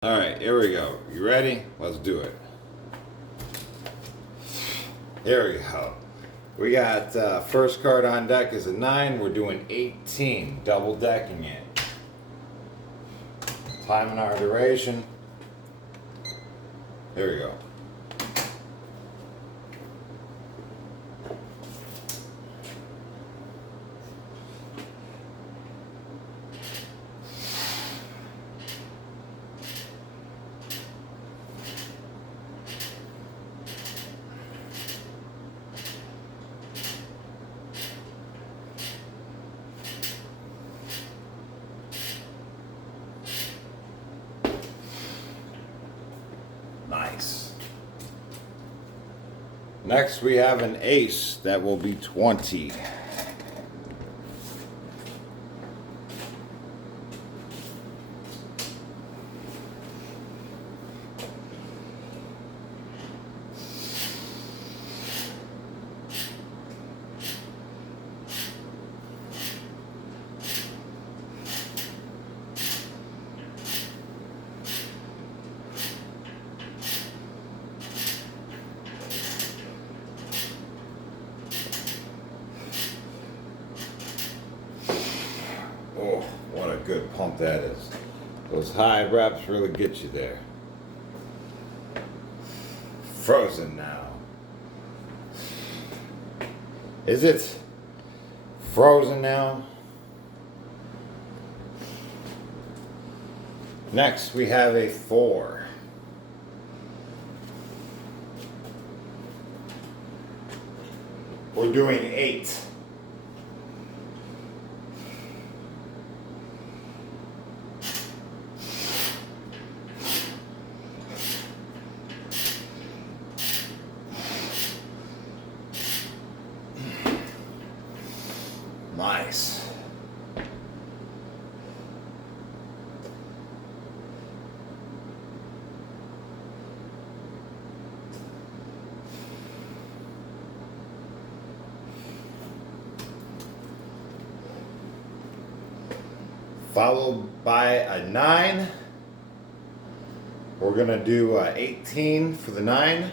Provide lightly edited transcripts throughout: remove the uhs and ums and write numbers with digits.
Alright, here we go. You ready? Let's do it. Here we go. We got first card on deck is a 9. We're doing 18. Double decking it. Time and our duration. Here we go. Nice. Next we have an ace that will be 20. Oh, what a good pump that is. Those high reps really get you there. Frozen now. Is it frozen now? Next we have a 4. We're doing 8. Nice. Followed by a 9. We're gonna do 18 for the 9.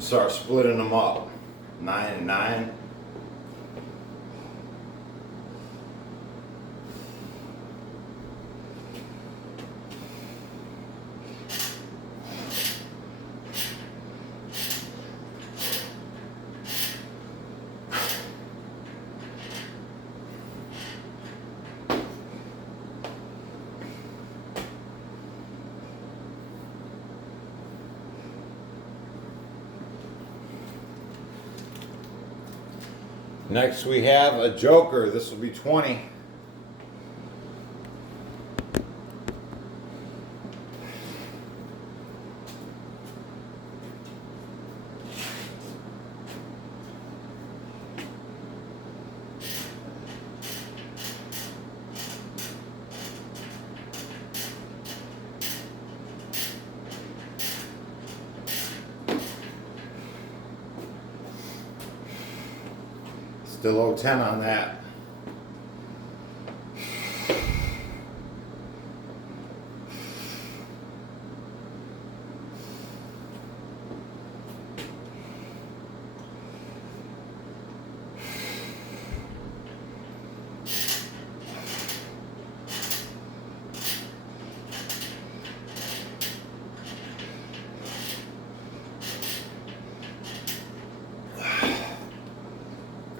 Start splitting them up. 9 and 9. Next we have a joker. This will be 20. Still owe 10 on that.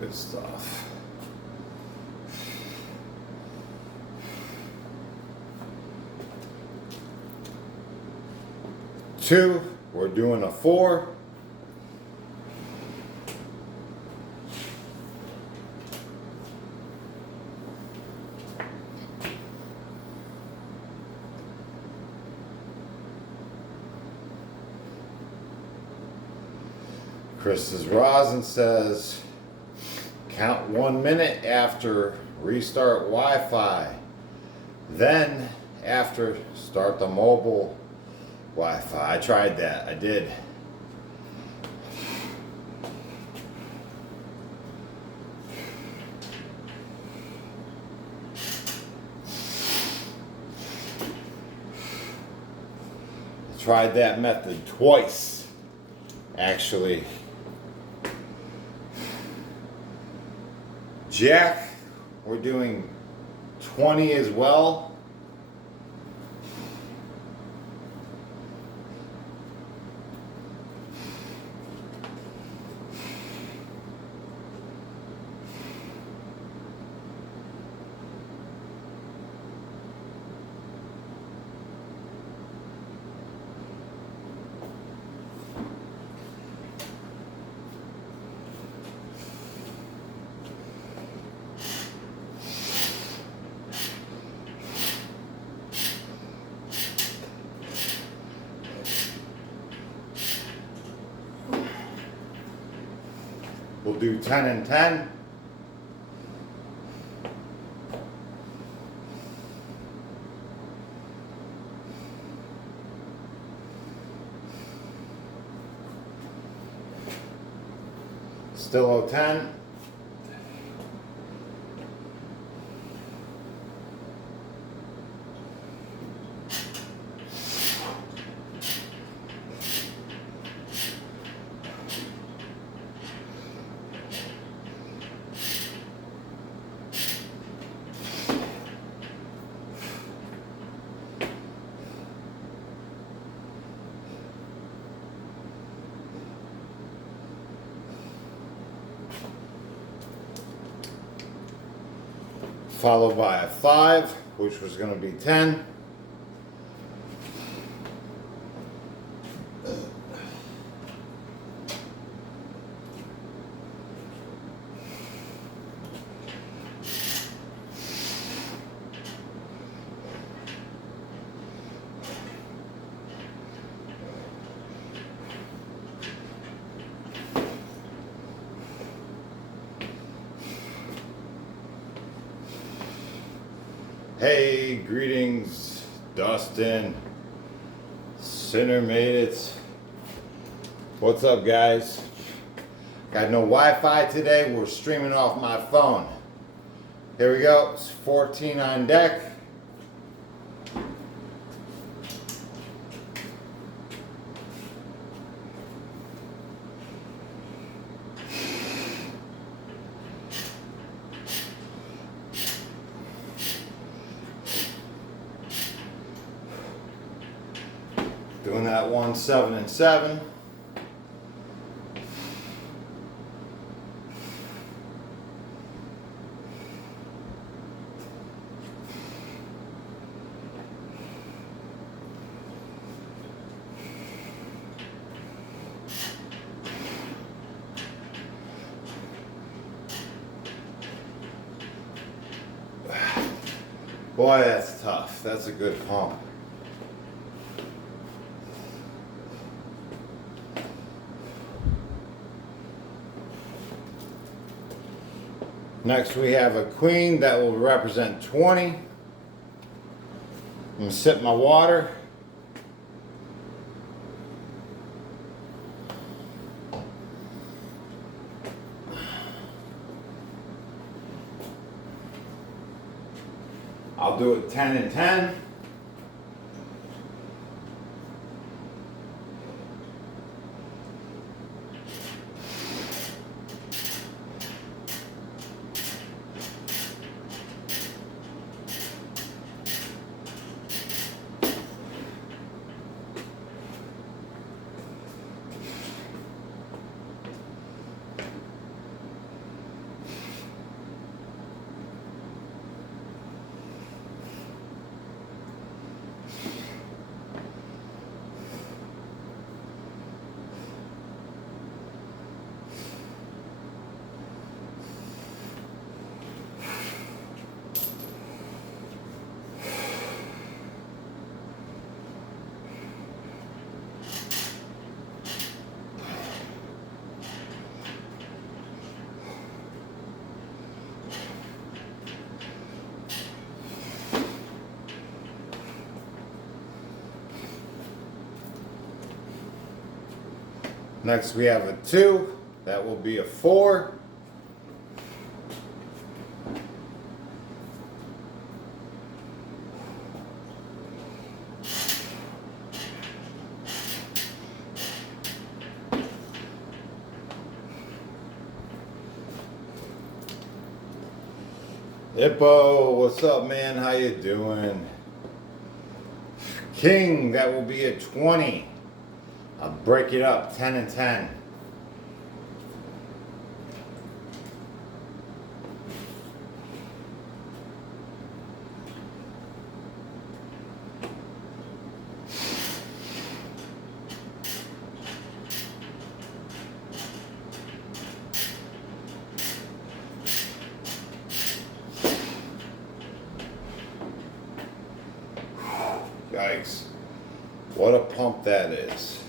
Good stuff. Two, we're doing a 4. Chris's rosin says, count 1 minute after restart Wi-Fi. Then after start the mobile Wi-Fi. I tried that. I did. Tried that method twice, actually. Jack, we're doing 20 as well. We'll do 10 and 10. Still 10. Followed by a 5, which was going to be 10. Hey, greetings, Dustin. Sinner made it. What's up, guys? Got no Wi-Fi today. We're streaming off my phone. Here we go. It's 14 on deck. Doing that 1, 7, and 7. Boy, that's tough. That's a good pump. Next we have a queen that will represent 20. I'm going to sip my water. I'll do it 10 and 10. Next we have a 2. That will be a 4. Hippo, what's up, man? How you doing? King, that will be a 20. I'll break it up, 10 and 10. Yikes. What a pump that is.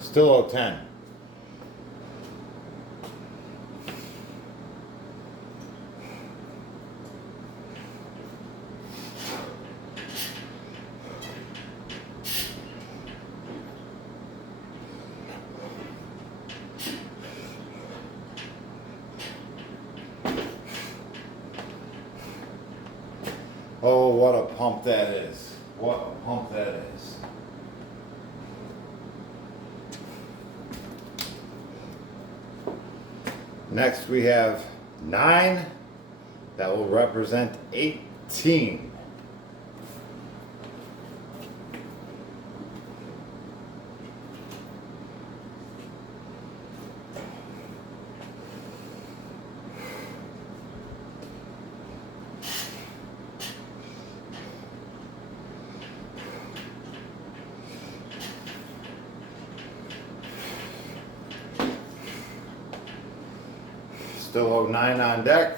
Still 0-10. Oh, what a pump that is. What a pump that is. Next we have 9. That will represent 18. Still 09 on deck.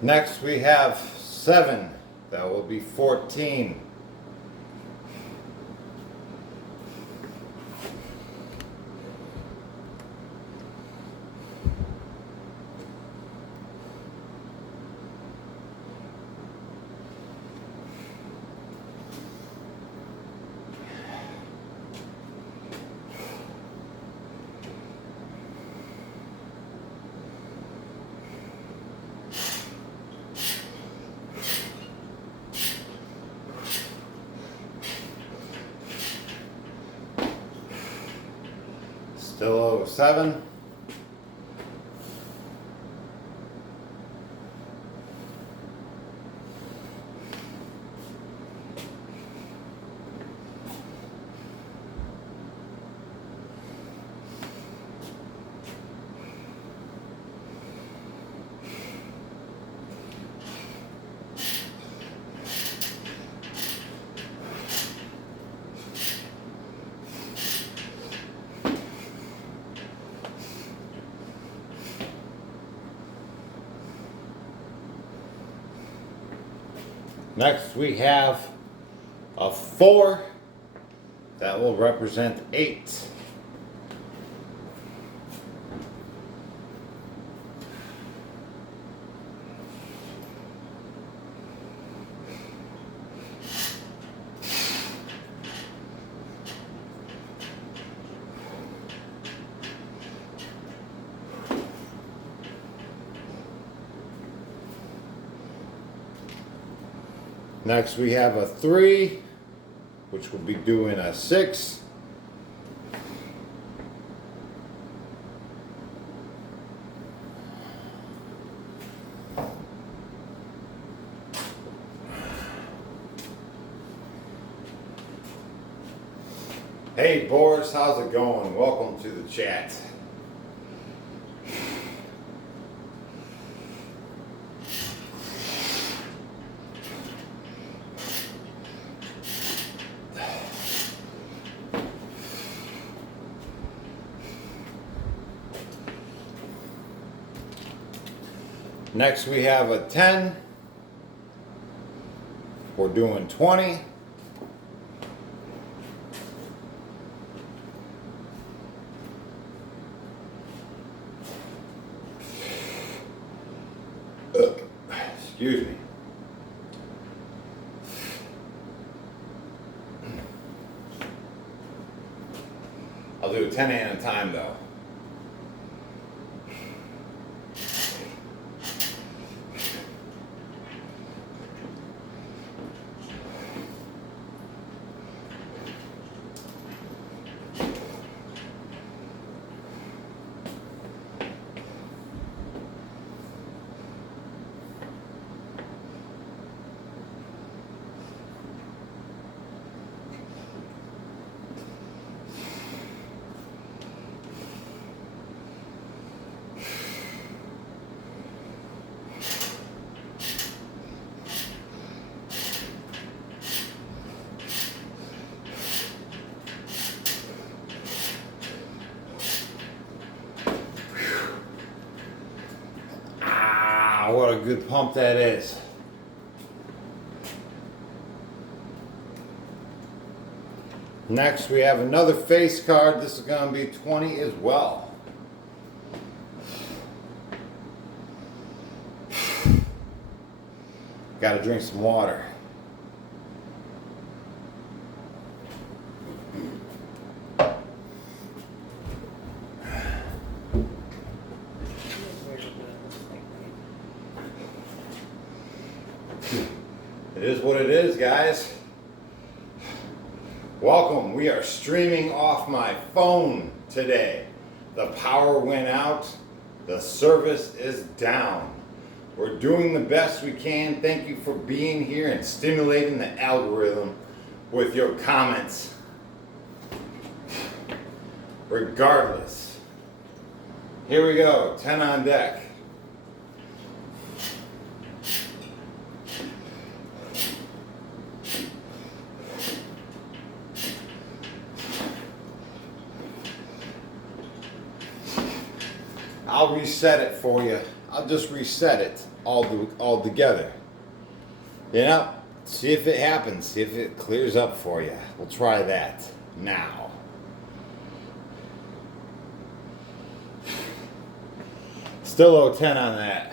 Next we have 7. That will be 14. Still 07. Next we have a 4. That will represent 8. Next we have a 3, which will be doing a 6. Hey Boris, how's it going? Welcome to the chat. Next we have a 10. We're doing 20. Excuse me. I'll do a 10 at a time though. What a good pump that is. Next we have another face card. This is going to be 20 as well. Got to drink some water. It is what it is, guys. Welcome. We are streaming off my phone today. The power went out. The service is down. We're doing the best we can. Thank you for being here and stimulating the algorithm with your comments. Regardless. Here we go. 10 on deck. I'll reset it for you. I'll just reset it all together. You know, see if it happens. See if it clears up for you. We'll try that now. Still owe 10 on that.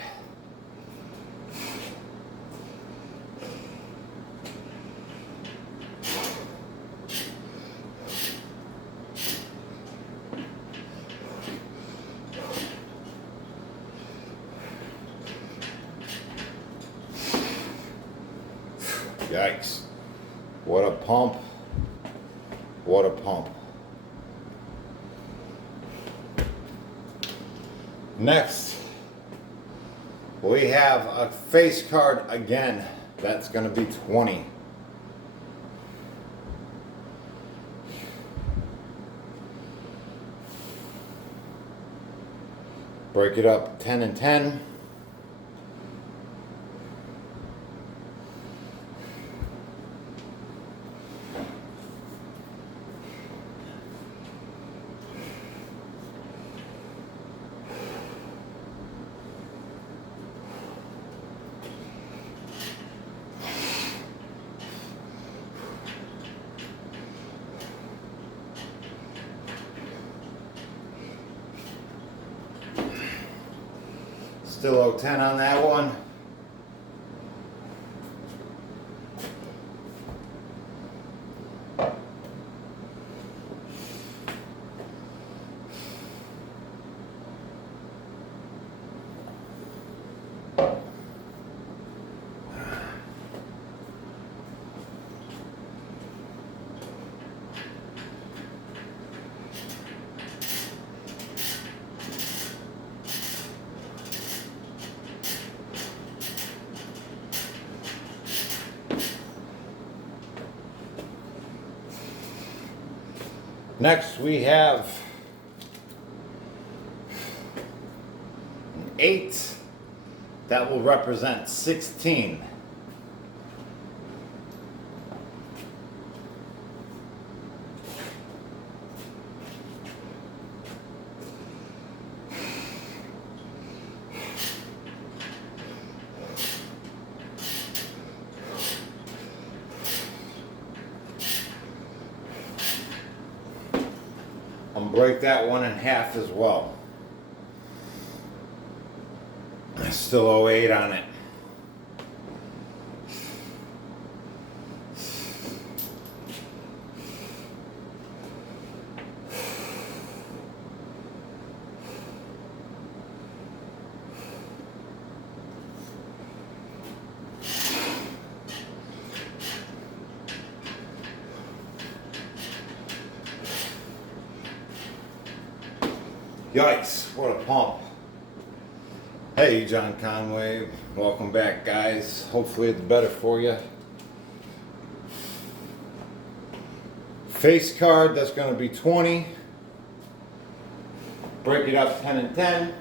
Yikes. What a pump. What a pump. Next, we have a face card again. That's going to be 20. Break it up 10 and 10. Still owe 10 on that one. Next we have an 8. That will represent 16. I'm gonna break that one in half as well. I still owe 8 on it. Yikes, what a pump. Hey, John Conway, welcome back, guys. Hopefully it's better for you. Face card, that's going to be 20. Break it up 10 and 10.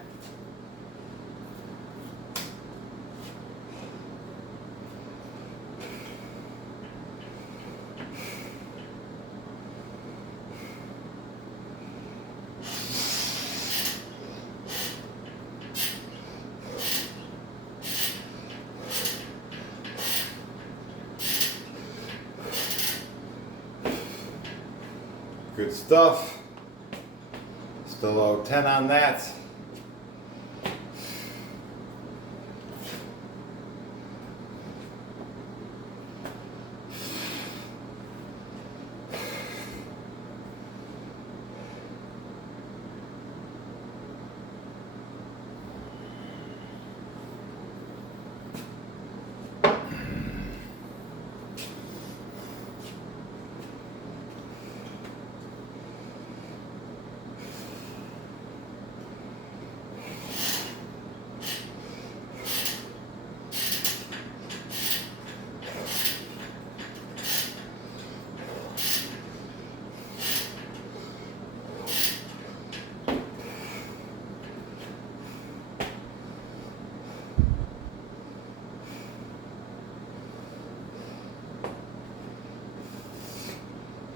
Good stuff. Still owe 10 on that.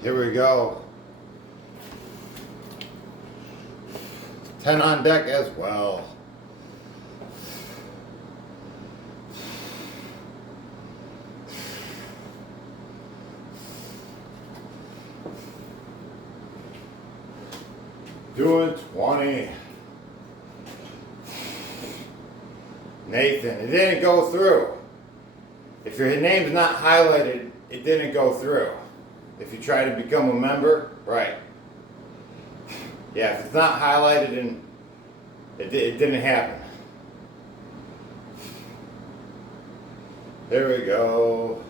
Here we go. 10 on deck as well. Doing 20. Nathan, it didn't go through. If your name's not highlighted, it didn't go through. If you try to become a member, right. Yeah, if it's not highlighted, and it didn't happen. There we go.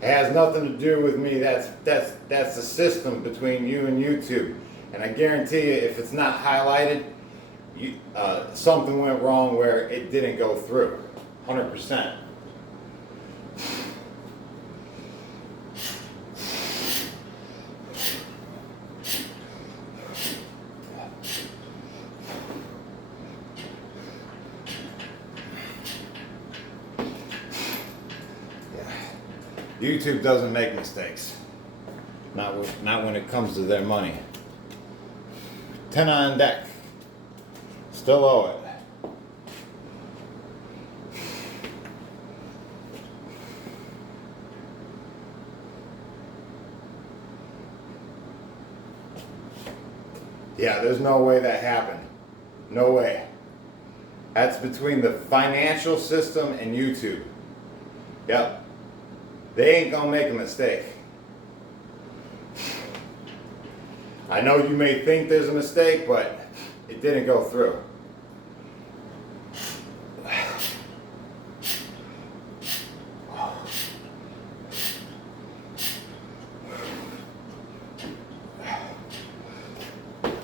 It has nothing to do with me. That's the system between you and YouTube. And I guarantee you, if it's not highlighted, something went wrong where it didn't go through. 100%. YouTube doesn't make mistakes. Not when it comes to their money. 10 on deck. Still owe it. Yeah, there's no way that happened. No way. That's between the financial system and YouTube. Yep. They ain't gonna make a mistake. I know you may think there's a mistake, but it didn't go through.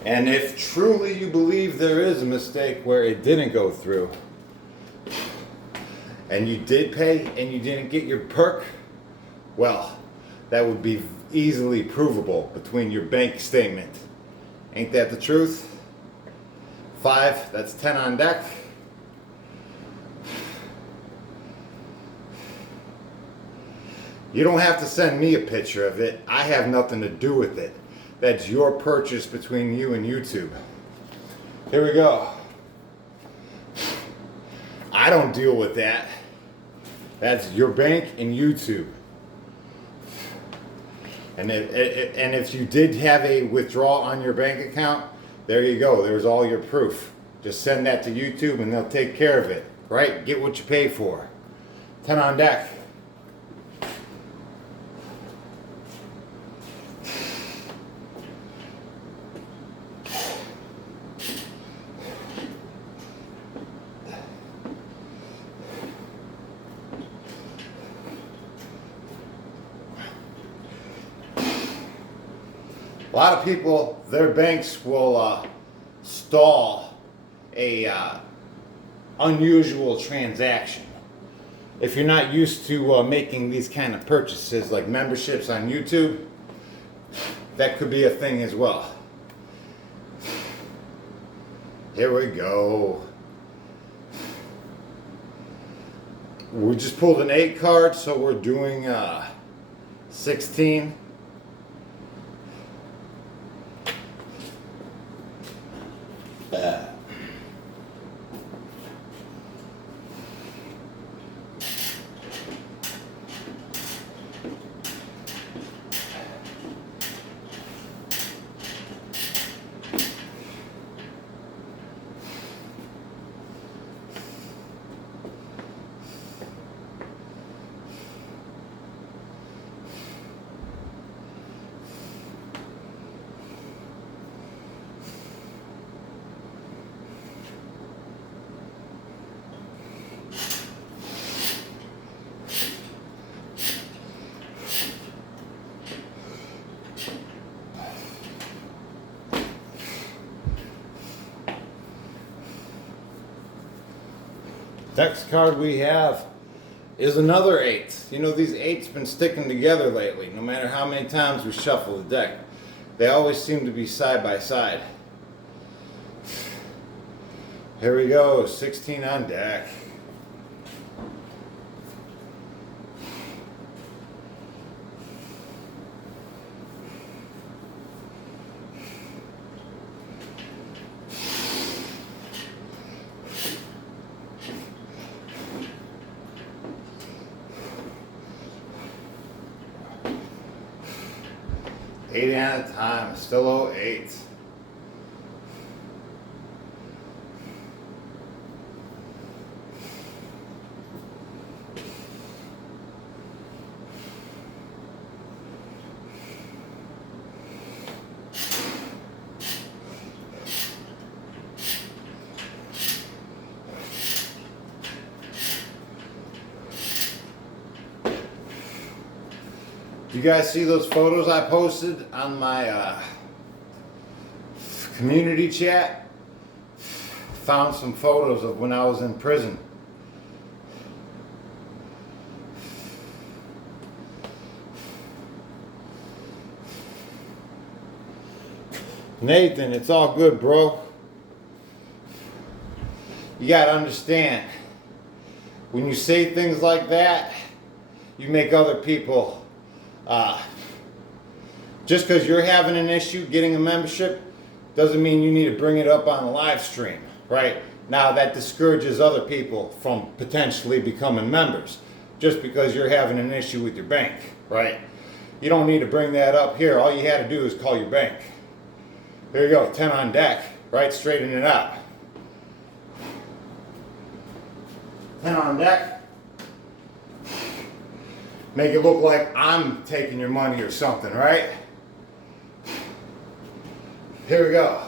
And if truly you believe there is a mistake where it didn't go through, and you did pay and you didn't get your perk, well, that would be easily provable between your bank statement. Ain't that the truth? 5, that's 10 on deck. You don't have to send me a picture of it. I have nothing to do with it. That's your purchase between you and YouTube. Here we go. I don't deal with that. That's your bank and YouTube. And if you did have a withdrawal on your bank account, there you go. There's all your proof. Just send that to YouTube and they'll take care of it. Right? Get what you pay for. 10 on deck. A lot of people, their banks will stall a unusual transaction. If you're not used to making these kind of purchases like memberships on YouTube, that could be a thing as well. Here we go. We just pulled an 8 card, so we're doing 16. Next card we have is another 8. You know, these 8's been sticking together lately. No matter how many times we shuffle the deck, they always seem to be side by side. Here we go, 16 on deck. Eight at a time, still 08. You guys see those photos I posted on my community chat? Found some photos of when I was in prison. Nathan, it's all good, bro. You gotta understand, when you say things like that, you make other people just because you're having an issue getting a membership doesn't mean you need to bring it up on a live stream, right? Now that discourages other people from potentially becoming members just because you're having an issue with your bank, right? You don't need to bring that up here. All you had to do is call your bank. There you go, 10 on deck, right? Straighten it out. 10 on deck. Make it look like I'm taking your money or something, right? Here we go.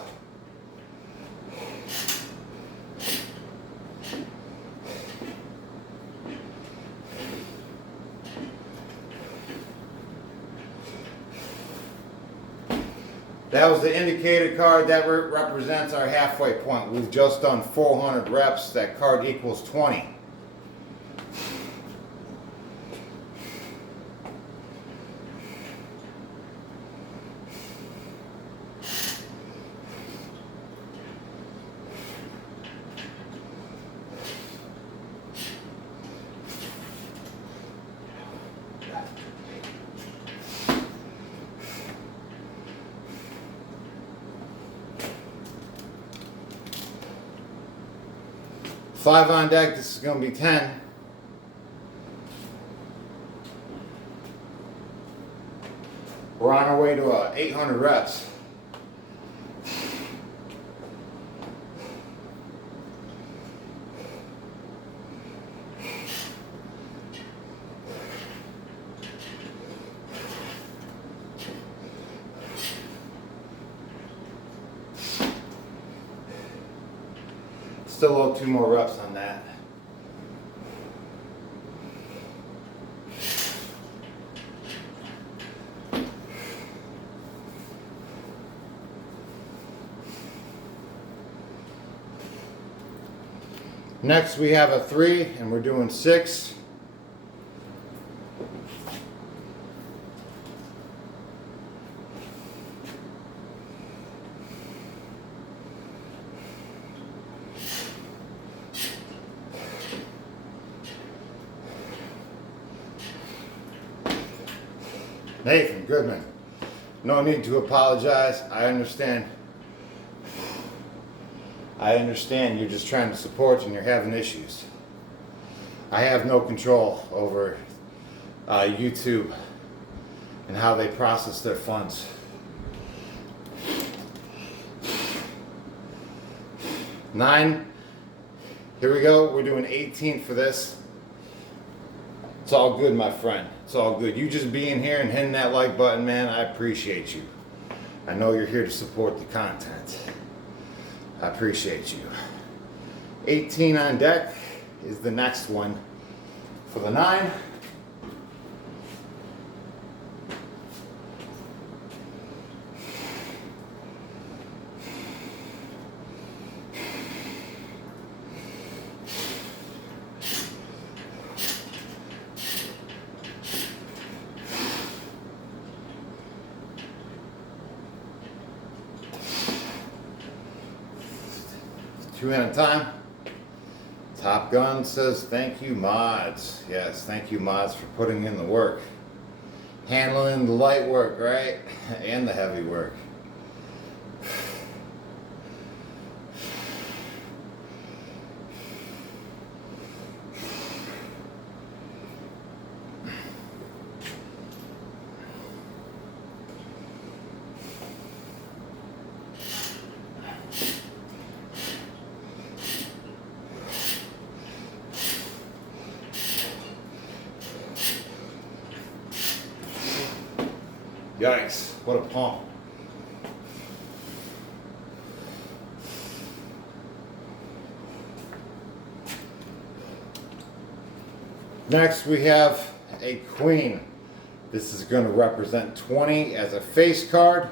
That was the indicator card. That represents our halfway point. We've just done 400 reps. That card equals 20. 5 on deck, this is going to be 10. We're on our way to 800 reps. Still owe 2 more reps on that. Next we have a 3 and we're doing 6. Nathan Goodman, no need to apologize. I understand you're just trying to support and you're having issues. I have no control over YouTube and how they process their funds. Nine. Here we go. We're doing 18 for this. It's all good, my friend. It's all good. You just being here and hitting that like button, man, I appreciate you. I know you're here to support the content. I appreciate you. 18 on deck is the next one for the 9. Two at a time. Top Gun says thank you, mods. Yes, thank you, mods, for putting in the work. Handling the light work, right? And the heavy work. Yikes, what a pump. Next we have a queen. This is going to represent 20 as a face card.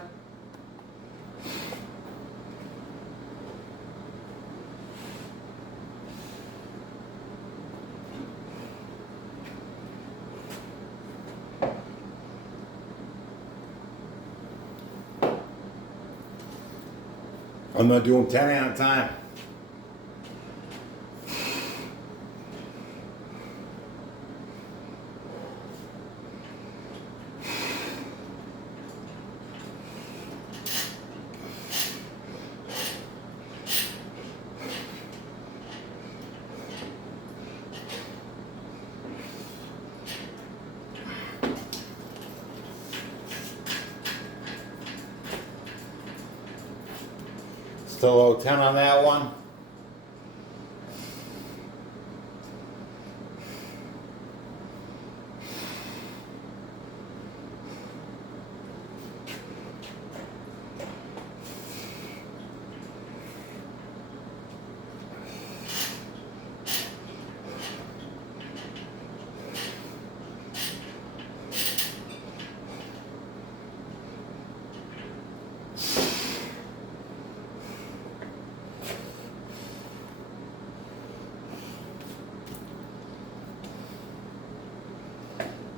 I'm going to do them 10 at a time. Still owe 10 on that one.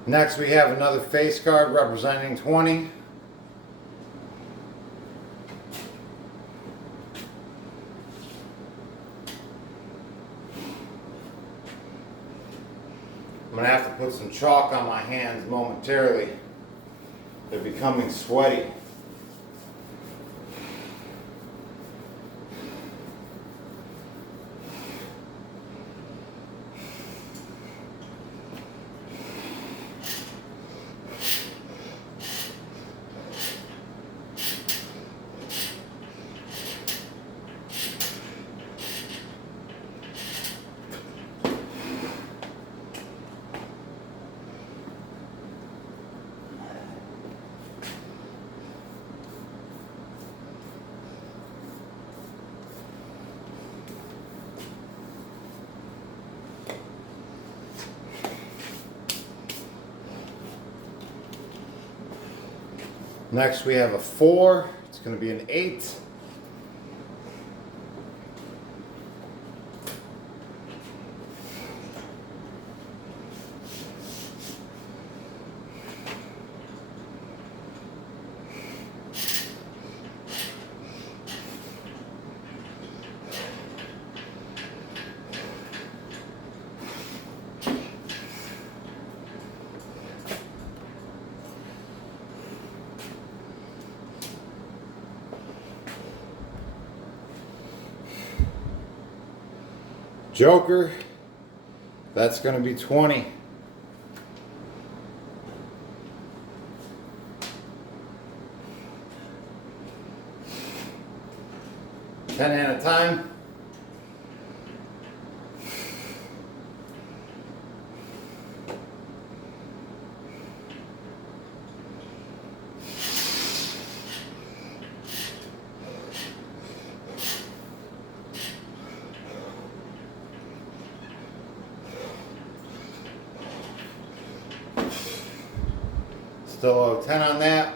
Next we have another face card representing 20. I'm going to have to put some chalk on my hands momentarily. They're becoming sweaty. Next we have a 4. It's going to be an 8. Joker, that's going to be 20. Ten at a time. Still a 10 on that.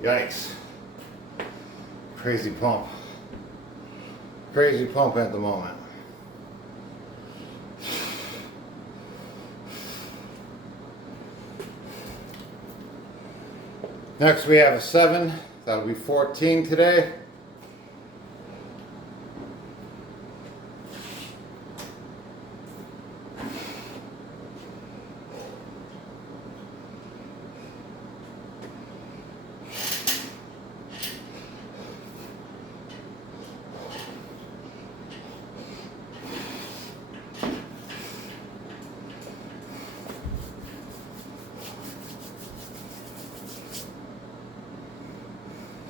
Yikes. Crazy pump. Crazy pump at the moment. Next we have a 7. That'll be 14 today.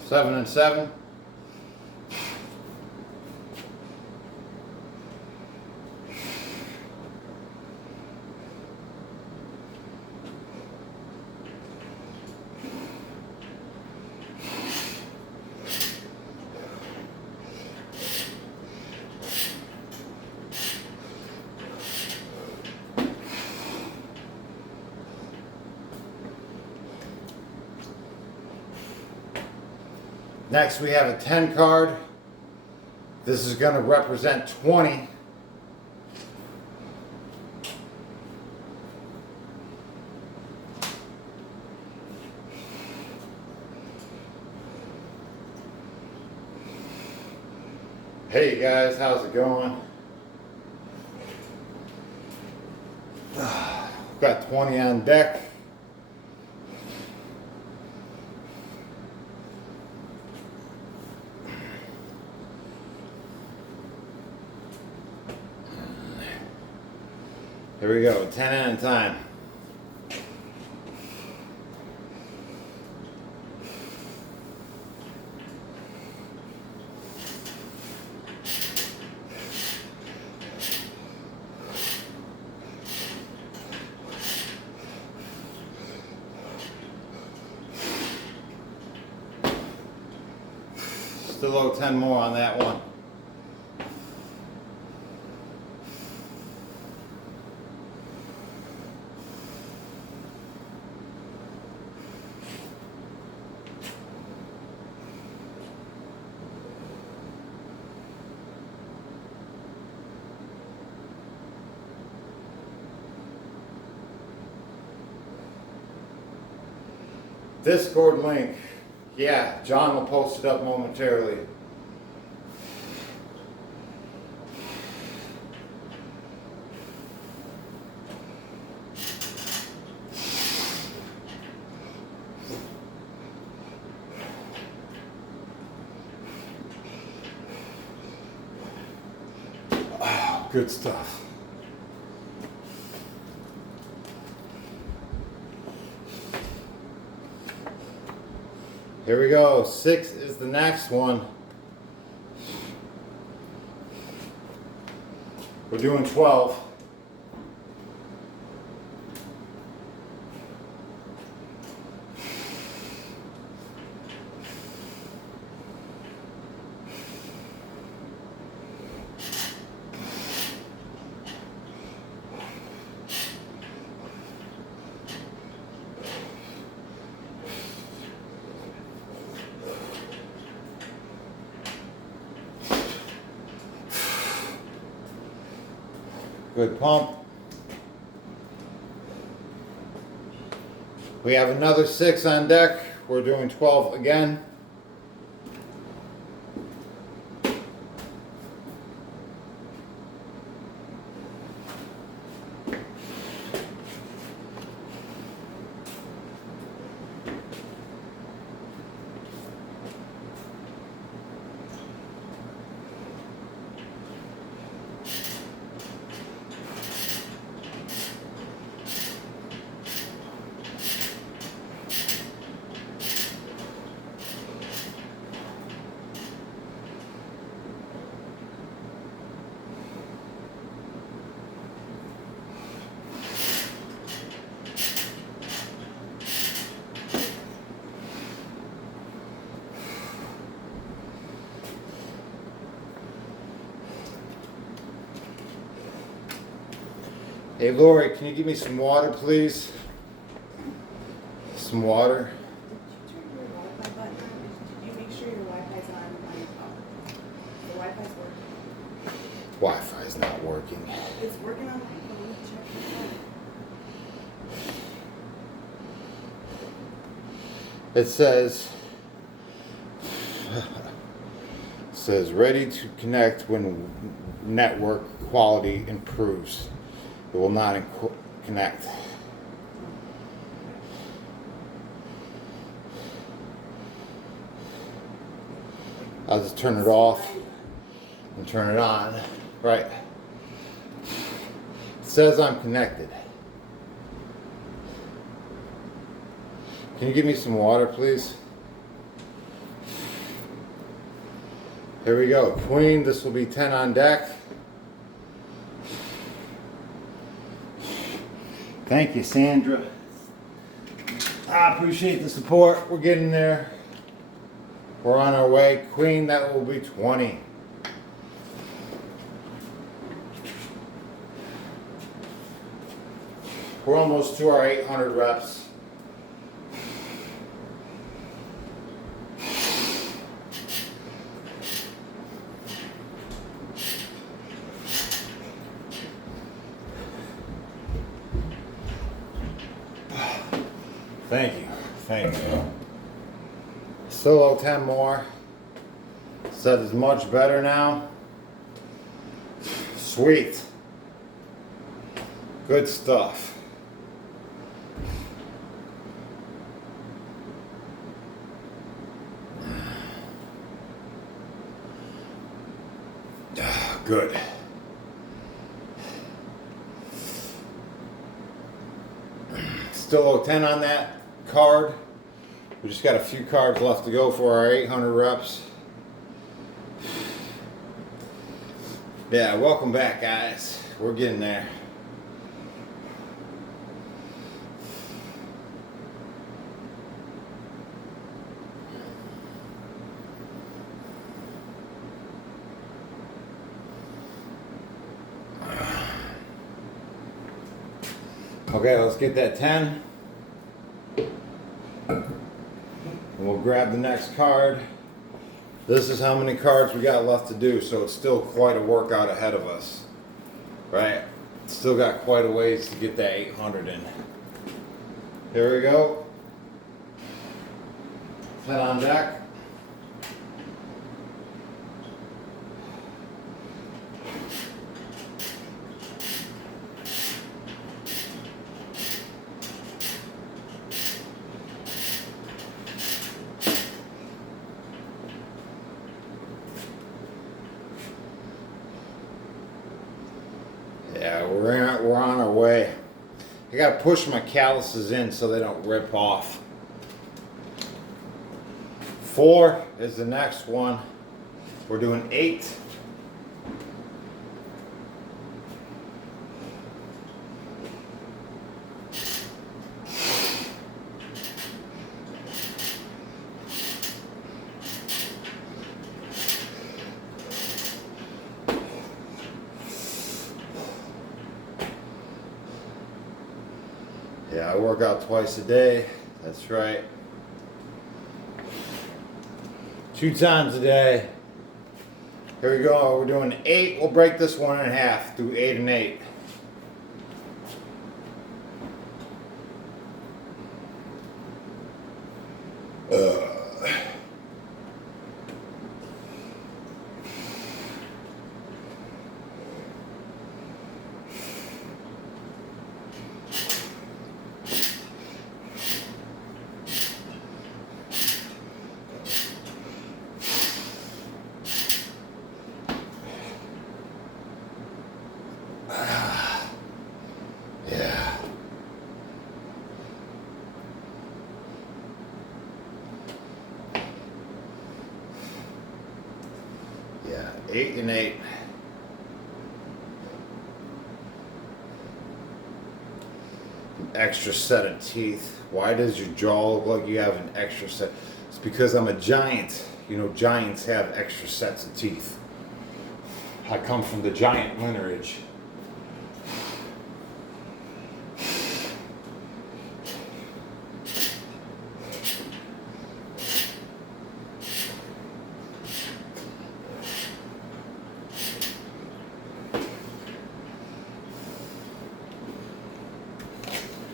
Seven and 7. Next we have a 10 card. This is going to represent 20. Hey guys, how's it going? Got 20 on deck. Here we go, 10 at a time. Still owe 10 more on that one. Discord link. Yeah, John will post it up momentarily. Oh, good stuff. Here we go. 6 is the next one. We're doing 12. Good pump. We have another 6 on deck. We're doing 12 again. Hey Lori, can you give me some water, please? Some water. Did you turn your Wi-Fi button on? Did you make sure your Wi-Fi's on your phone? The Wi-Fi's working. Wi-Fi's not working. It's working on my phone. Check your phone. It says ready to connect when network quality improves. It will not connect. I'll just turn it off and turn it on. Right. It says I'm connected. Can you give me some water, please? Here we go. Queen, this will be 10 on deck. Thank you, Sandra. I appreciate the support. We're getting there. We're on our way. Queen, that will be 20. We're almost to our 800 reps. Thank you. Thank you. Solo 10 more. Said it's much better now. Sweet. Good stuff. Good. Still owe 10 on that card. We just got a few cards left to go for our 800 reps. Yeah, welcome back, guys. We're getting there. Okay, let's get that 10. And we'll grab the next card. This is how many cards we got left to do, so it's still quite a workout ahead of us. Right? Still got quite a ways to get that 800 in. Here we go. 10 on deck. Yeah, we're on our way. I gotta push my calluses in so they don't rip off. 4 is the next one. We're doing 8. Yeah, I work out twice a day. That's right. 2 times a day. Here we go. We're doing 8. We'll break this one in half. Do 8 and 8. Yeah. Yeah, 8 and 8. An extra set of teeth. Why does your jaw look like you have an extra set? It's because I'm a giant. You know, giants have extra sets of teeth. I come from the giant lineage.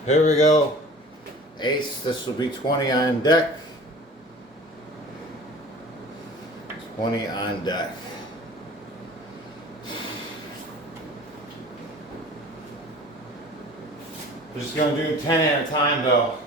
Here we go. Ace, this will be 20 on deck. 20 on deck. We're just gonna do 10 at a time though.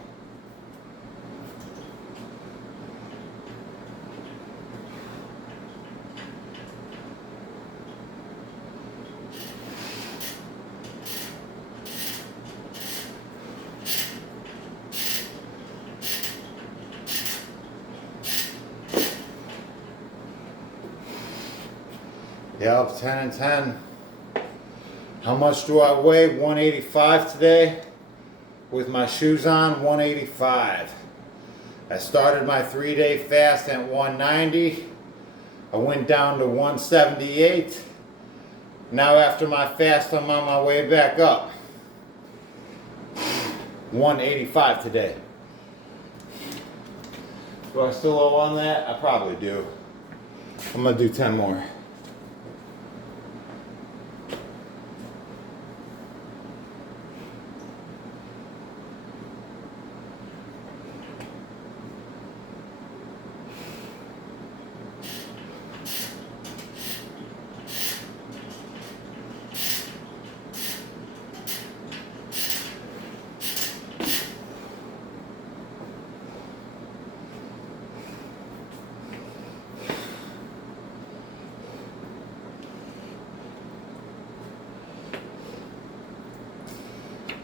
Yep, 10 and 10. How much do I weigh? 185 today. With my shoes on, 185. I started my 3-day fast at 190. I went down to 178. Now after my fast, I'm on my way back up. 185 today. Do I still owe on that? I probably do. I'm gonna do 10 more.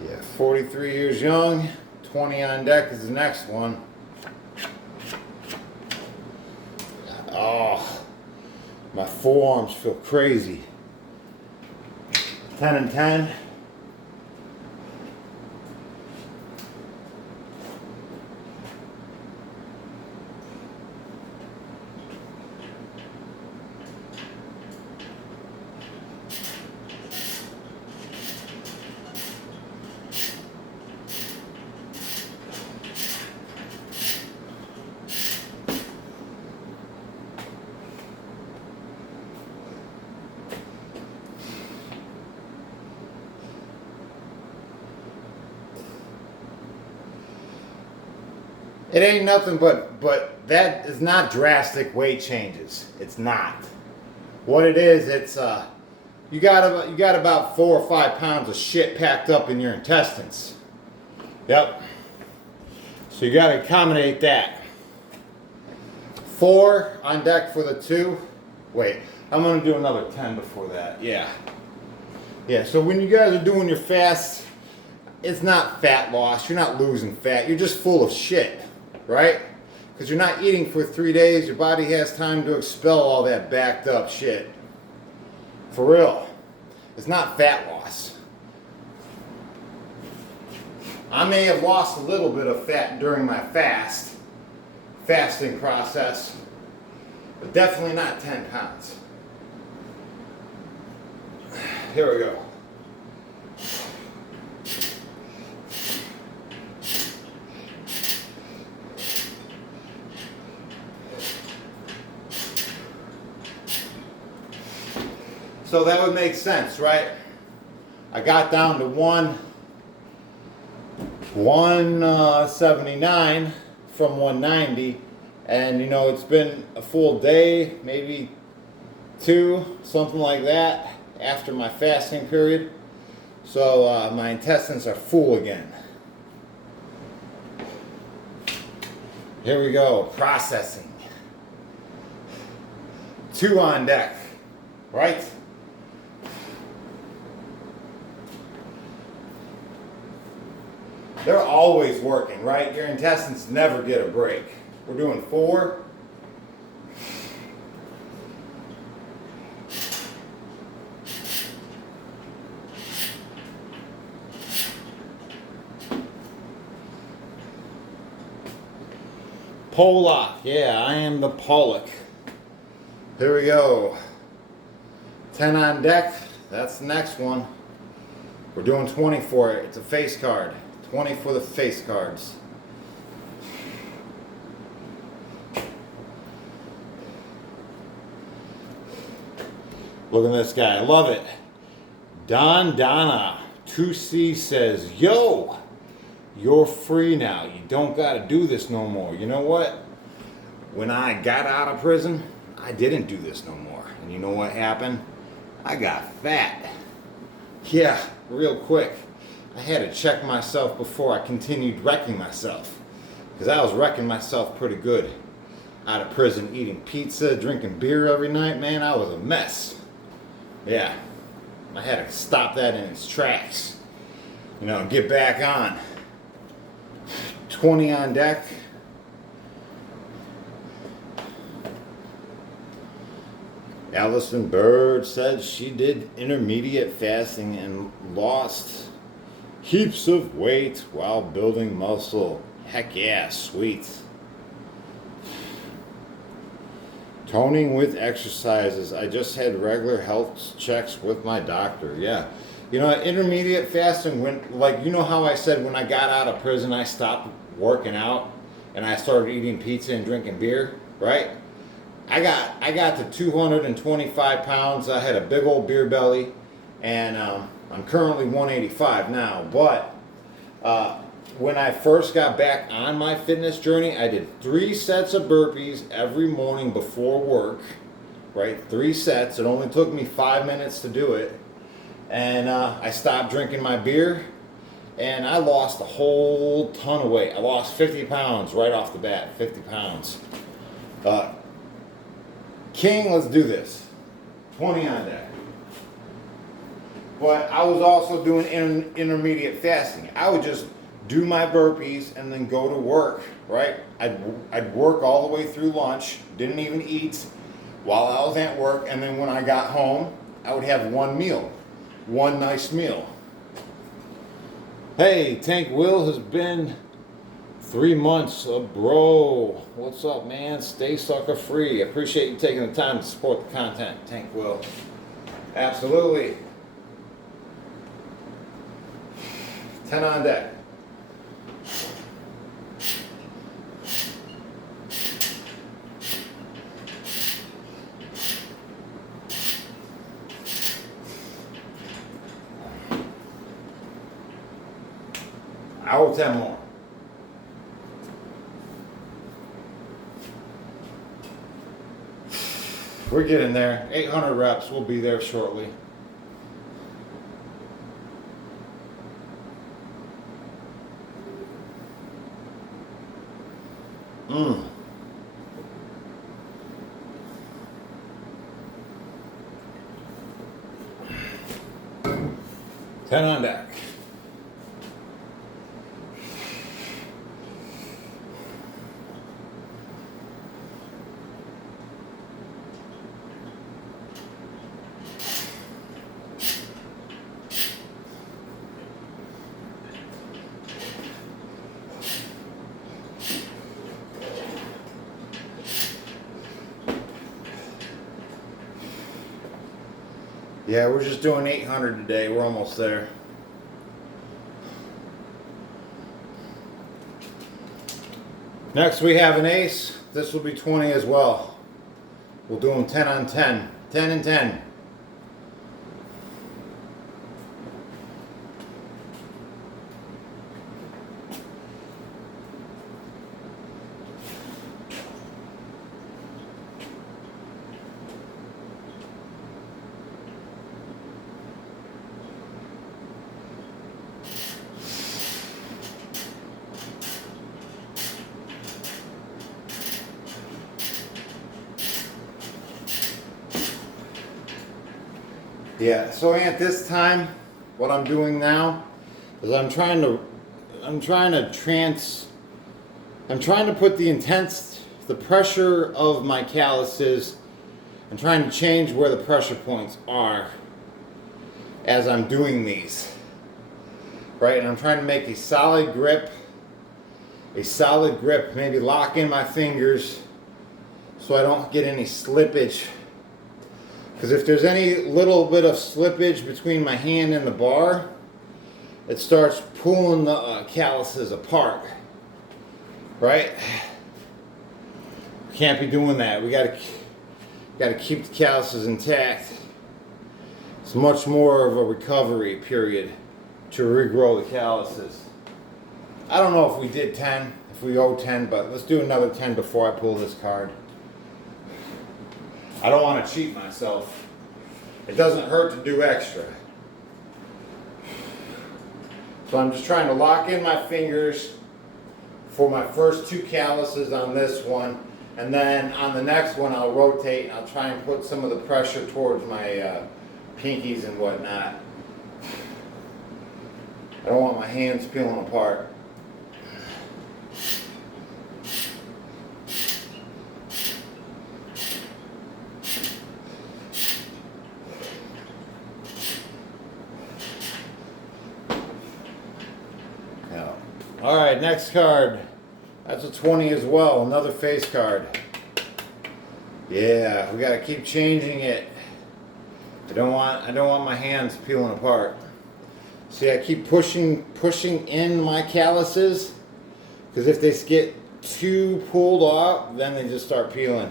Yeah, 43 years young, 20 on deck is the next one. Oh, my forearms feel crazy. 10 and 10. It ain't nothing but that is not drastic weight changes. It's not. What it is, it's you got about 4 or 5 pounds of shit packed up in your intestines. Yep. So you got to accommodate that. 4 on deck for the 2. Wait, I'm gonna do another 10 before that. Yeah. Yeah. So when you guys are doing your fasts, it's not fat loss. You're not losing fat. You're just full of shit. Right? Because you're not eating for 3 days, your body has time to expel all that backed up shit. For real. It's not fat loss. I may have lost a little bit of fat during my fasting process, but definitely not 10 pounds. Here we go. So that would make sense, right? I got down to 179 from 190, and you know, it's been a full day, maybe 2, something like that, after my fasting period. So my intestines are full again. Here we go, processing. 2 on deck, right? They're always working, right? Your intestines never get a break. We're doing 4. Pollock, yeah, I am the Pollock. Here we go. 10 on deck, that's the next one. We're doing 20 for it, it's a face card. 20 for the face cards. Look at this guy, I love it. Donna 2C says, yo, you're free now. You don't gotta do this no more. You know what? When I got out of prison, I didn't do this no more. And you know what happened? I got fat. Yeah, real quick. I had to check myself before I continued wrecking myself. Because I was wrecking myself pretty good. Out of prison, eating pizza, drinking beer every night, man, I was a mess. Yeah, I had to stop that in its tracks. You know, get back on. 20 on deck. Allison Bird said she did intermediate fasting and lost heaps of weight while building muscle. Heck yeah, sweet. Toning with exercises. I just had regular health checks with my doctor. Yeah. You know, intermediate fasting, when, like, you know how I said when I got out of prison, I stopped working out and I started eating pizza and drinking beer, right? I got to 225 pounds. I had a big old beer belly, and I'm currently 185 now. But when I first got back on my fitness journey, I did 3 sets of burpees every morning before work, right? 3 sets. It only took me 5 minutes to do it. And I stopped drinking my beer, and I lost a whole ton of weight. I lost 50 pounds right off the bat, 50 pounds. King, let's do this. 20 on deck. But I was also doing intermediate fasting. I would just do my burpees and then go to work, right? I'd work all the way through lunch, didn't even eat while I was at work, and then when I got home, I would have one meal, one nice meal. Hey, Tank Will has been 3 months, bro. What's up, man? Stay sucker free. I appreciate you taking the time to support the content, Tank Will. Absolutely. 10 on deck. I will 10 more. We're getting there. 800 reps. We'll be there shortly. Mm. 10 on deck. Yeah, we're just doing 800 today. We're almost there. Next we have an ace. This will be 20 as well. We'll do them 10 on 10. 10 and 10. Yeah, so at this time, what I'm doing now is I'm trying to put the pressure of my calluses and trying to change where the pressure points are as I'm doing these. Right, and I'm trying to make a solid grip, maybe lock in my fingers so I don't get any slippage. Because if there's any little bit of slippage between my hand and the bar, it starts pulling the calluses apart. Right? Can't be doing that. We gotta keep the calluses intact. It's much more of a recovery period to regrow the calluses. I don't know if we did 10, if we owe 10, but let's do another 10 before I pull this card. I don't want to cheat myself. It doesn't hurt to do extra. So I'm just trying to lock in my fingers for my first 2 calluses on this one. And then on the next one I'll rotate and I'll try and put some of the pressure towards my pinkies and whatnot. I don't want my hands peeling apart. All right, next card. That's a 20 as well, another face card. Yeah, we gotta keep changing it. I don't want my hands peeling apart. See, I keep pushing in my calluses, because if they get too pulled off, then they just start peeling.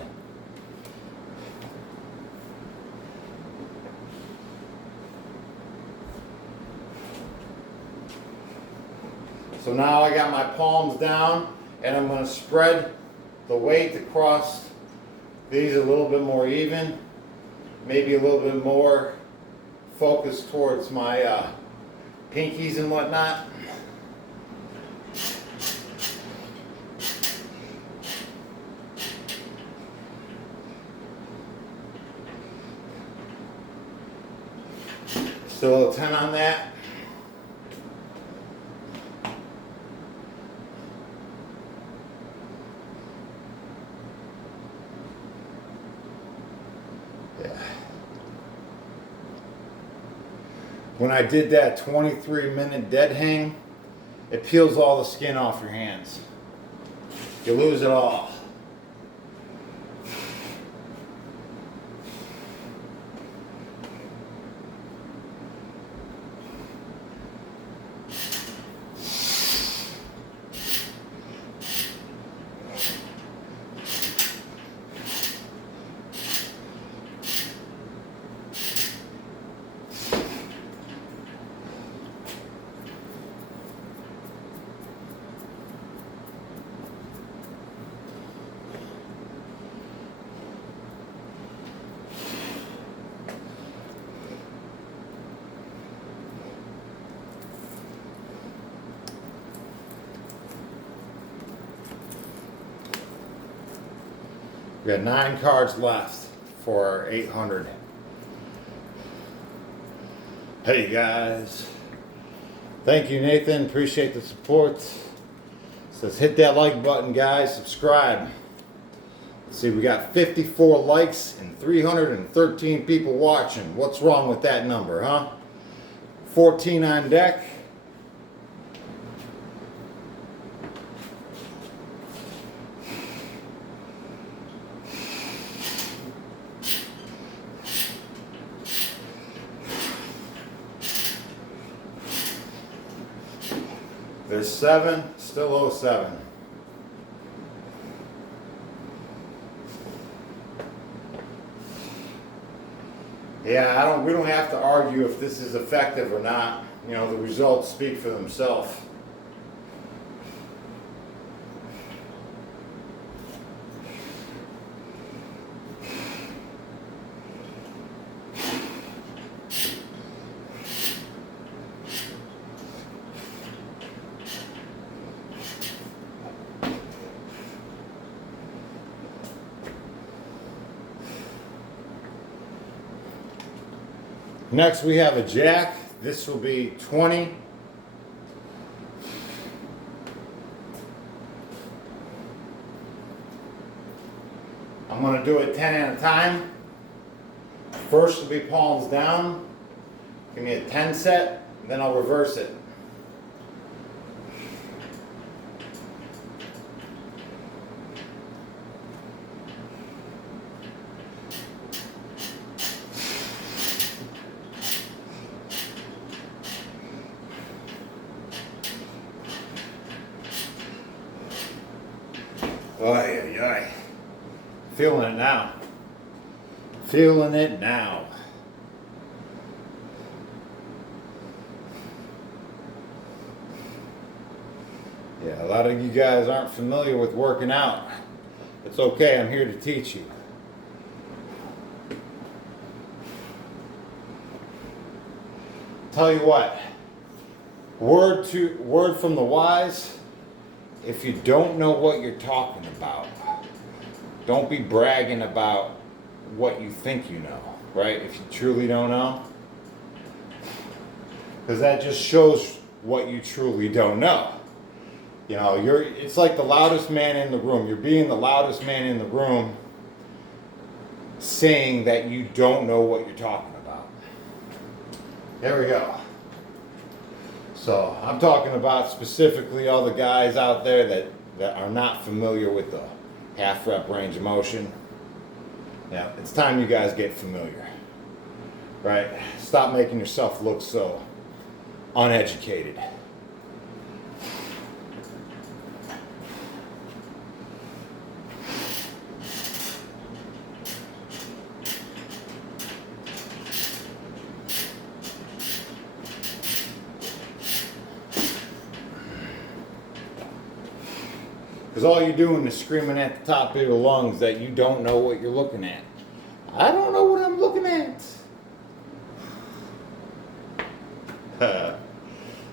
So now I got my palms down and I'm going to spread the weight across these a little bit more even, maybe a little bit more focused towards my pinkies and whatnot. Still a 10 on that. When I did that 23-minute dead hang, it peels all the skin off your hands. You lose it all. We got 9 cards left for our 800. Hey guys. Thank you, Nathan. Appreciate the support. Says hit that like button, guys. Subscribe. Let's see, we got 54 likes and 313 people watching. What's wrong with that number, huh? 14 on deck. There's 7, still 07. Yeah, we don't have to argue if this is effective or not. You know, the results speak for themselves. Next we have a jack. This will be 20. I'm going to do it 10 at a time. First will be palms down. Give me a 10 set, then I'll reverse it. Oy, oy, oy. Feeling it now. Feeling it now. Yeah, a lot of you guys aren't familiar with working out. It's okay, I'm here to teach you. Tell you what, word from the wise, if you don't know what you're talking about, don't be bragging about what you think you know, right? If you truly don't know. Because that just shows what you truly don't know. You know, it's like the loudest man in the room. You're being the loudest man in the room saying that you don't know what you're talking about. There we go. So I'm talking about specifically all the guys out there that are not familiar with the half rep range of motion. Yeah, it's time you guys get familiar, right? Stop making yourself look so uneducated. Because all you're doing is screaming at the top of your lungs that you don't know what you're looking at. I don't know what I'm looking at.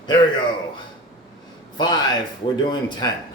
Here we go. 5, we're doing 10.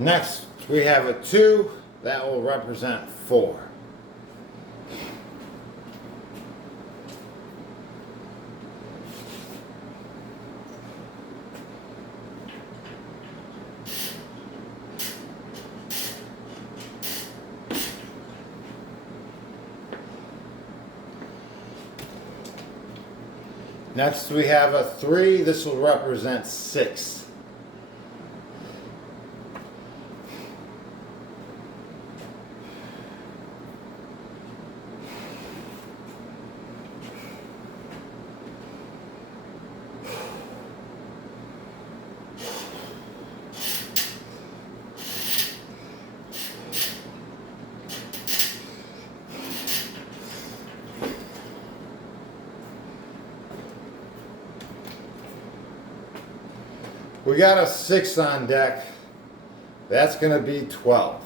Next, we have a 2 that will represent 4. Next, we have a 3. This will represent 6. We got a 6 on deck. That's going to be 12.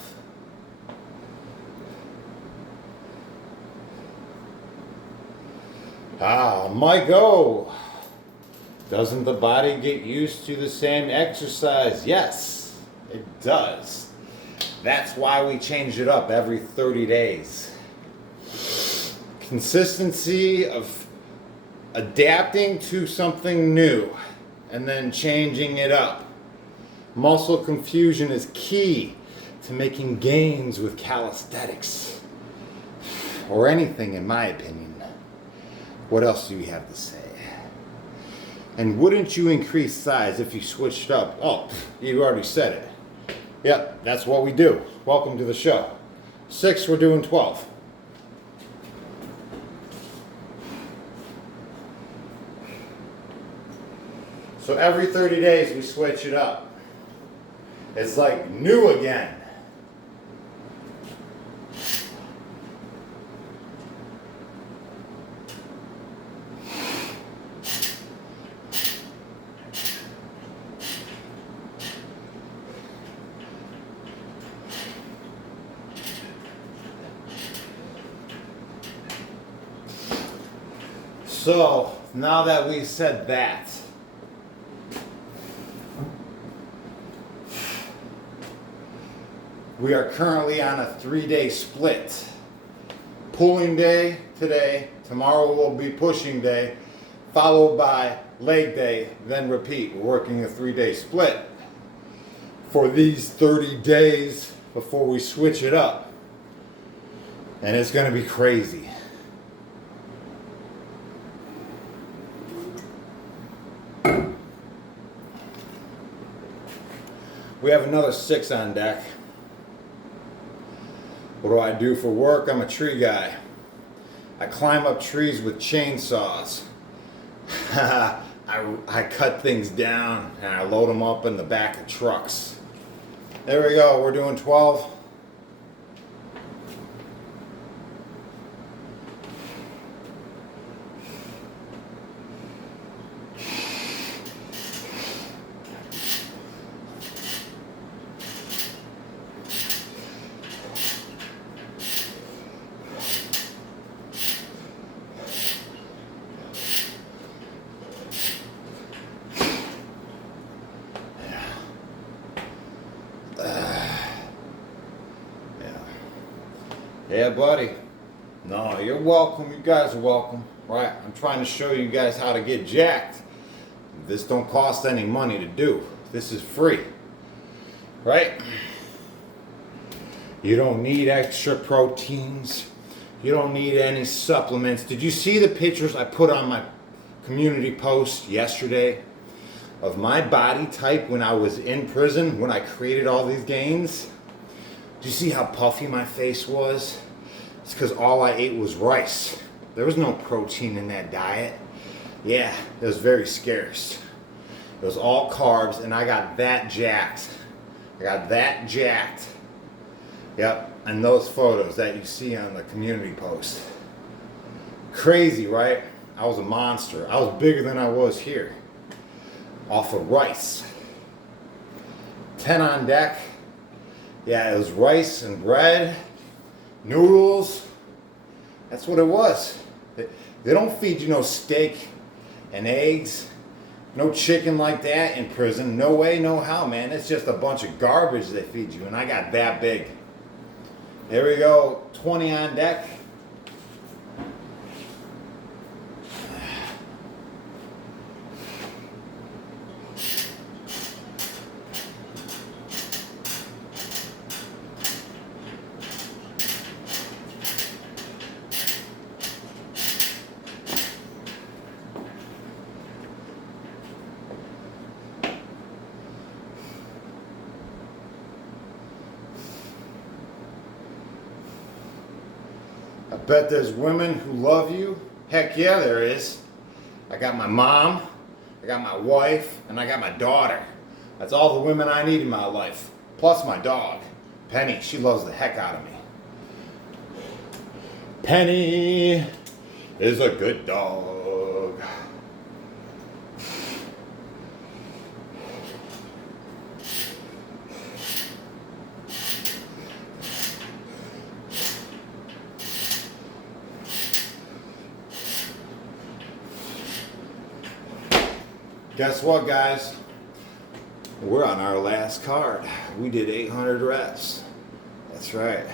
Mike O. Doesn't the body get used to the same exercise? Yes, it does. That's why we change it up every 30 days. Consistency of adapting to something new. and then changing it up. Muscle confusion is key to making gains with calisthenics. Or anything, in my opinion. What else do you have to say? And wouldn't you increase size if you switched up? Oh, you already said it. Yep, that's what we do. Welcome to the show. 6, we're doing 12. So every 30 days we switch it up. It's like new again. So, now that we said that, we are currently on a 3-day split. Pulling day today, tomorrow will be pushing day, followed by leg day, then repeat. We're working a 3-day split for these 30 days before we switch it up. And it's gonna be crazy. We have another 6 on deck. What do I do for work? I'm a tree guy. I climb up trees with chainsaws. I cut things down and I load them up in the back of trucks. There we go, we're doing 12. Yeah, buddy. No, you're welcome. You guys are welcome. Right? I'm trying to show you guys how to get jacked. This don't cost any money to do. This is free. Right? You don't need extra proteins. You don't need any supplements. Did you see the pictures I put on my community post yesterday of my body type when I was in prison, when I created all these gains? Do you see how puffy my face was? It's because all I ate was rice. There was no protein in that diet. Yeah, it was very scarce. It was all carbs, and I got that jacked. Yep, and those photos that you see on the community post. Crazy, right? I was a monster. I was bigger than I was here. Off of rice. 10 on deck. Yeah, it was rice and bread, noodles. That's what it was. They don't feed you no steak and eggs, no chicken like that in prison. No way, no how, man. It's just a bunch of garbage they feed you, and I got that big. There we go, 20 on deck. I bet there's women who love you. Heck yeah, there is. I got my mom, I got my wife, and I got my daughter. That's all the women I need in my life. Plus my dog, Penny. She loves the heck out of me. Penny is a good dog. Guess what, guys? We're on our last card. We did 800 reps. That's right.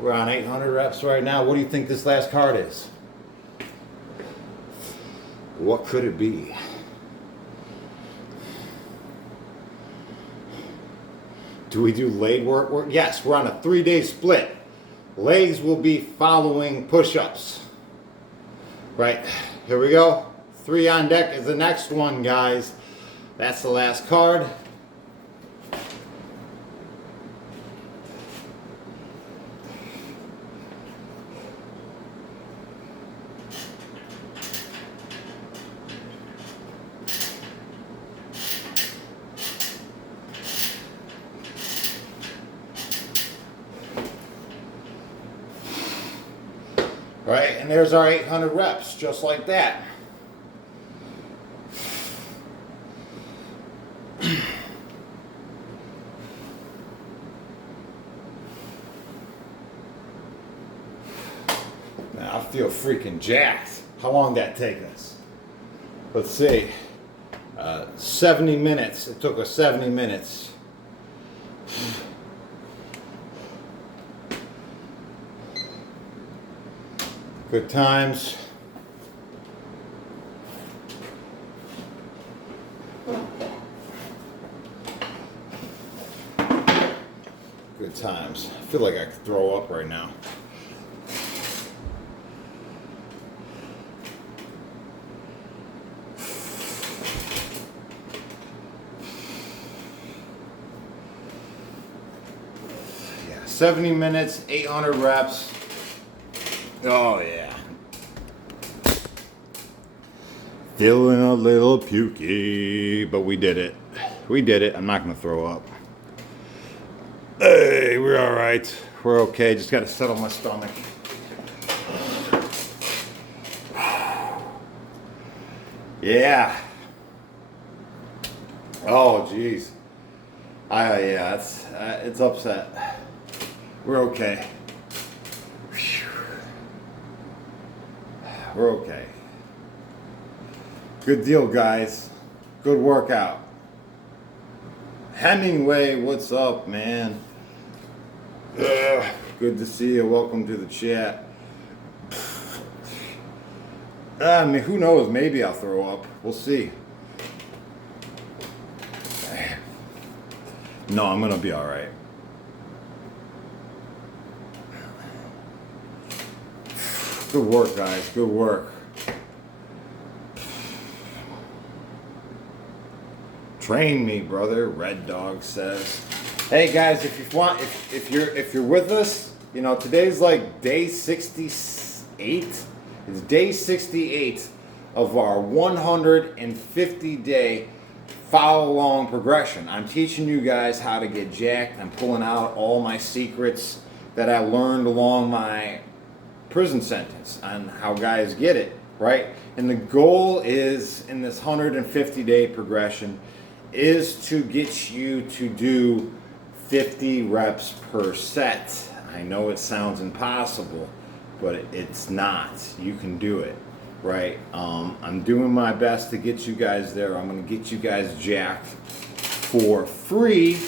We're on 800 reps right now. What do you think this last card is? What could it be? Do we do leg work? Yes, we're on a 3-day split. Legs will be following push-ups. Right, here we go. 3 on deck is the next one, guys. That's the last card. Right, and there's our 800 reps, just like that. Now I feel freaking jacked. How long did that take us? Let's see. 70 minutes. It took us 70 minutes. Good times. Good times. I feel like I could throw up right now. Yeah, 70 minutes, 800 reps. Oh yeah. Feeling a little pukey, but we did it. We did it. I'm not gonna throw up. Hey, we're all right. We're okay. Just gotta settle my stomach. Yeah. Oh jeez. Yeah, it's upset. We're okay. We're okay. Good deal, guys. Good workout. Hemingway, what's up, man? Good to see you. Welcome to the chat. I mean, who knows? Maybe I'll throw up. We'll see. No, I'm gonna be all right. Good work, guys. Good work. Train me, brother. Red Dog says. Hey guys, if you want, if you're with us, you know today's like day 68. It's day 68 of our 150-day follow-along progression. I'm teaching you guys how to get jacked. I'm pulling out all my secrets that I learned along my prison sentence on how guys get it, right? And the goal is, in this 150-day progression, is to get you to do 50 reps per set. I know it sounds impossible, but it's not. You can do it, right? I'm doing my best to get you guys there. I'm gonna get you guys jacked for free.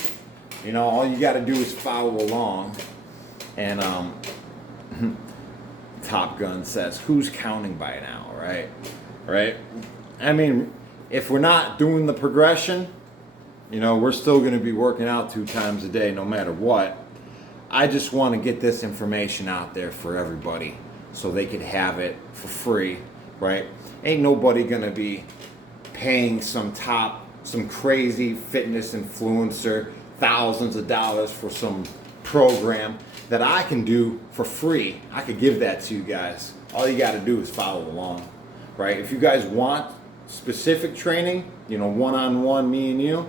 You know, all you gotta do is follow along. And Top Gun says, who's counting by now, right? Right? I mean, if we're not doing the progression, you know, we're still going to be working out 2 times a day no matter what. I just want to get this information out there for everybody so they could have it for free, right? Ain't nobody going to be paying some crazy fitness influencer thousands of dollars for some program that I can do for free. I could give that to you guys. All you got to do is follow along, right? If you guys want specific training, you know, one-on-one, me and you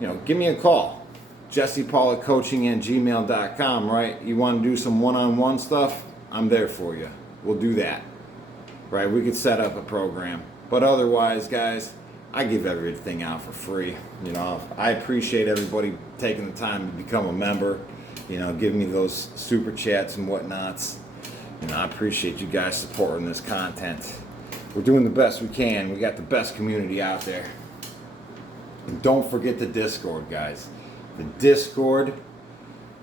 know, give me a call. JessePaulcoaching@gmail.com, right? You want to do some one-on-one stuff? I'm there for you. We'll do that, right? We could set up a program. But otherwise, guys, I give everything out for free. You know, I appreciate everybody taking the time to become a member. You know, give me those super chats and whatnots. You know, I appreciate you guys supporting this content. We're doing the best we can. We got the best community out there. And don't forget the Discord, guys. The Discord,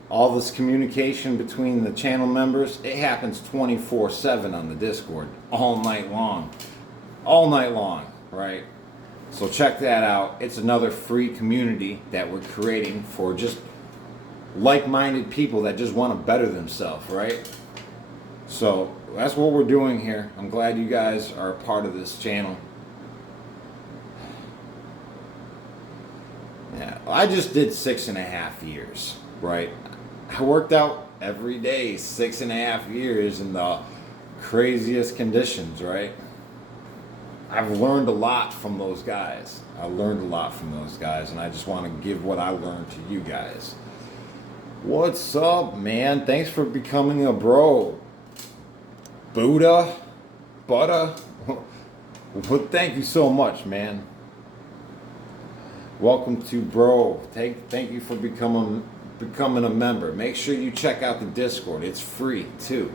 all this communication between the channel members, it happens 24/7 on the Discord, all night long, right? So check that out. It's another free community that we're creating for just like-minded people that just want to better themselves, right? So that's what we're doing here. I'm glad you guys are a part of this channel. Yeah, I just did 6.5 years, right? I worked out every day 6.5 years in the craziest conditions, right? I've learned a lot from those guys. And I just want to give what I learned to you guys. What's up, man? Thanks for becoming a bro. Buddha? Buddha? Well, thank you so much, man. Welcome to bro. Thank you for becoming a member. Make sure you check out the Discord. It's free too.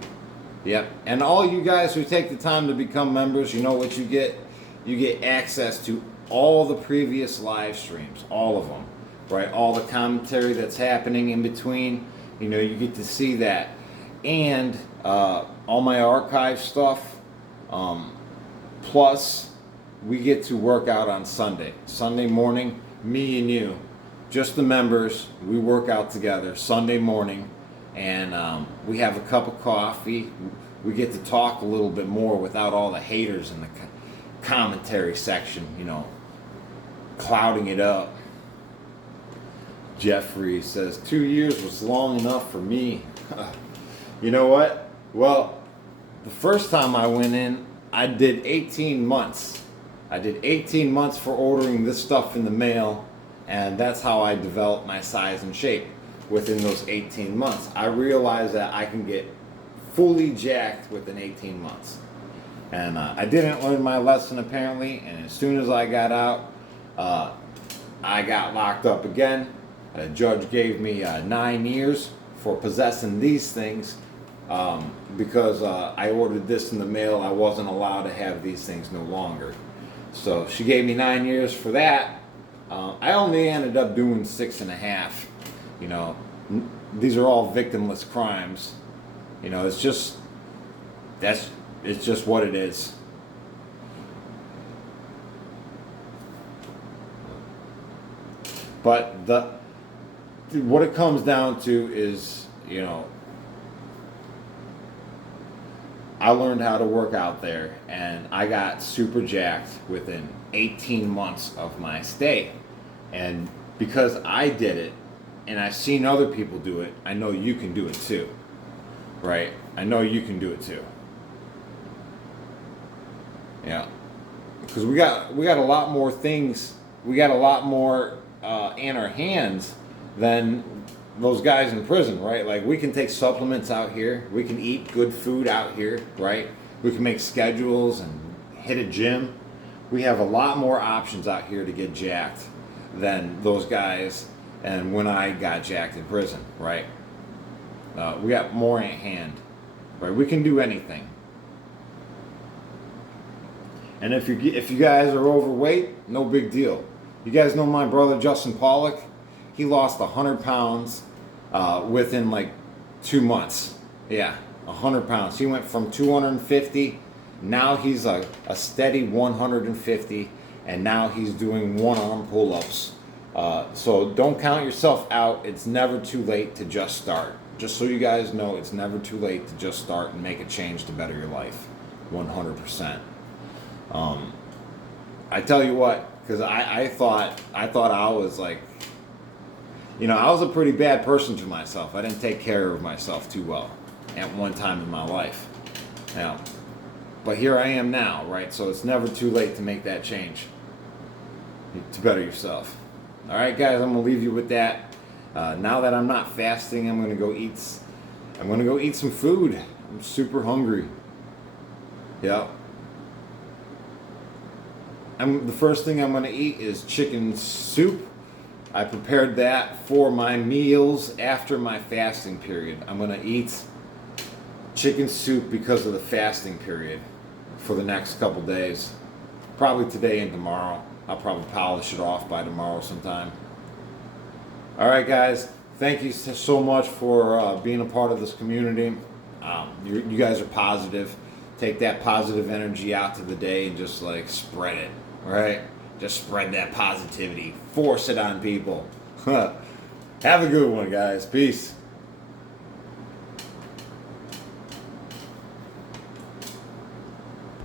Yep. And all you guys who take the time to become members, you know what you get? You get access to all the previous live streams, all of them, right? All the commentary that's happening in between, you know, you get to see that. And all my archive stuff. Plus, we get to work out on Sunday morning, me and you, just the members, we work out together Sunday morning, and we have a cup of coffee. We get to talk a little bit more without all the haters in the commentary section, you know, clouding it up. Jeffrey says 2 years was long enough for me. You know what? Well, the first time I went in, I did 18 months. I did 18 months for ordering this stuff in the mail, and that's how I developed my size and shape within those 18 months. I realized that I can get fully jacked within 18 months. And I didn't learn my lesson apparently, and as soon as I got out, I got locked up again. A judge gave me 9 years for possessing these things because I ordered this in the mail. I wasn't allowed to have these things no longer. So she gave me 9 years for that. I only ended up doing 6.5. You know, these are all victimless crimes. You know, it's just what it is. But what it comes down to is, you know, I learned how to work out there, and I got super jacked within 18 months of my stay. And because I did it, and I've seen other people do it, I know you can do it too. Right? I know you can do it too. Yeah. Because we got a lot more things, we got a lot more in our hands than those guys in prison, right? Like, we can take supplements out here, we can eat good food out here, right? We can make schedules and hit a gym. We have a lot more options out here to get jacked than those guys and when I got jacked in prison, right? We got more in hand, right? We can do anything. And if you guys are overweight, no big deal. You guys know my brother Justin Pollock? He lost 100 pounds within like 2 months. Yeah, 100 pounds. He went from 250, now he's a steady 150, and now he's doing one-arm pull-ups. So don't count yourself out. It's never too late to just start. Just so you guys know, it's never too late to just start and make a change to better your life. 100%. I tell you what, because I thought I was like, you know, I was a pretty bad person to myself. I didn't take care of myself too well at one time in my life. Now, but here I am now, right? So it's never too late to make that change, to better yourself. All right, guys, I'm gonna leave you with that. Now that I'm not fasting, I'm gonna go eat some food. I'm super hungry. Yeah. The first thing I'm gonna eat is chicken soup. I prepared that for my meals after my fasting period. I'm gonna eat chicken soup because of the fasting period for the next couple days. Probably today and tomorrow. I'll probably polish it off by tomorrow sometime. All right, guys. Thank you so much for being a part of this community. You guys are positive. Take that positive energy out to the day and just like spread it, right? Just spread that positivity. Force it on people. Have a good one, guys. Peace.